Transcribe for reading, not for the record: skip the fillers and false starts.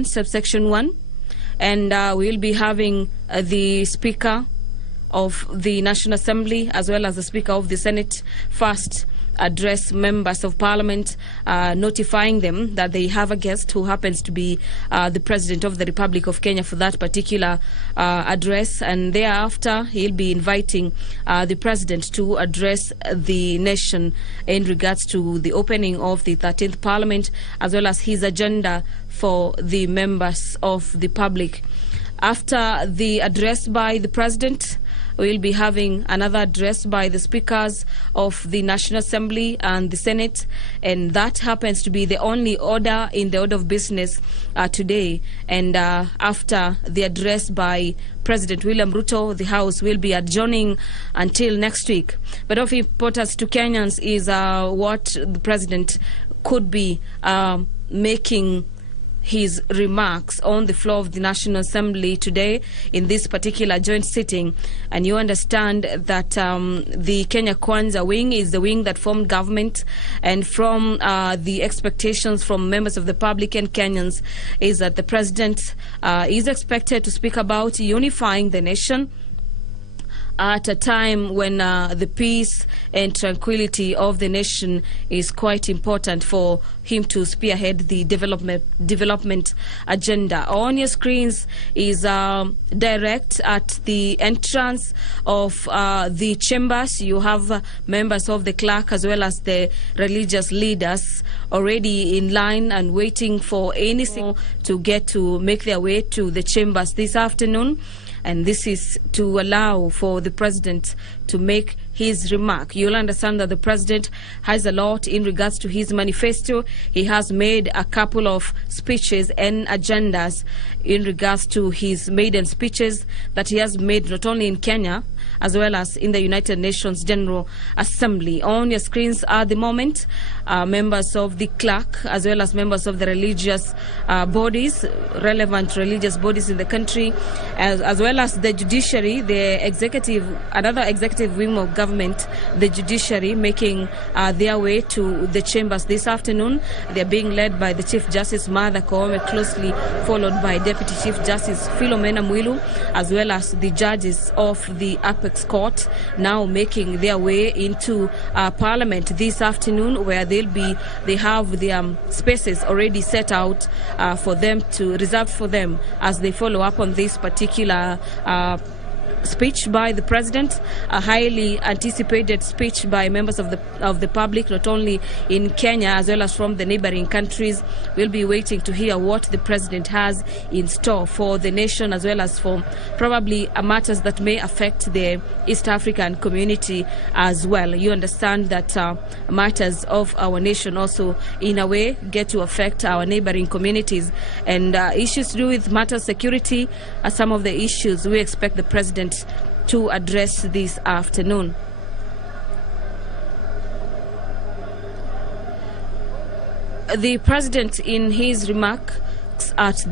subsection 1, and we'll be having the Speaker of the National Assembly as well as the Speaker of the Senate first address members of Parliament, notifying them that they have a guest who happens to be the President of the Republic of Kenya for that particular address, and thereafter he'll be inviting the President to address the nation in regards to the opening of the 13th Parliament as well as his agenda for the members of the public. After the address by the President, we'll be having another address by the Speakers of the National Assembly and the Senate, and that happens to be the only order in the order of business today. And after the address by President William Ruto, the House will be adjourning until next week. But of importance to Kenyans is what the President could be making his remarks on the floor of the National Assembly today in this particular joint sitting. And you understand that the Kenya Kwanza wing is the wing that formed government, and from the expectations from members of the public and Kenyans is that the President is expected to speak about unifying the nation at a time when the peace and tranquility of the nation is quite important for him to spearhead the development agenda. On your screens is direct at the entrance of the chambers. You have members of the clerk as well as the religious leaders already in line and waiting for anything to get to make their way to the chambers this afternoon. And this is to allow for the President to make his remark. You'll understand that the President has a lot in regards to his manifesto. He has made a couple of speeches and agendas in regards to his maiden speeches that he has made not only in Kenya as well as in the United Nations General Assembly. On your screens at the moment, members of the clerk as well as members of the religious bodies, relevant religious bodies in the country, as well as the judiciary, the executive, another executive wing of government, the judiciary, making their way to the chambers this afternoon. They're being led by the Chief Justice Martha Koome, closely followed by Deputy Chief Justice Philomena Mwilu, as well as the judges of the Apex Court, now making their way into Parliament this afternoon, where they have the spaces already set out for them to reserve for them as they follow up on this particular speech by the President, a highly anticipated speech by members of the public, not only in Kenya as well as from the neighboring countries. We'll be waiting to hear what the President has in store for the nation as well as for probably matters that may affect the East African community as well. You understand that matters of our nation also in a way get to affect our neighboring communities, and issues to do with matter security are some of the issues we expect the President to address this afternoon. The President, in his remarks at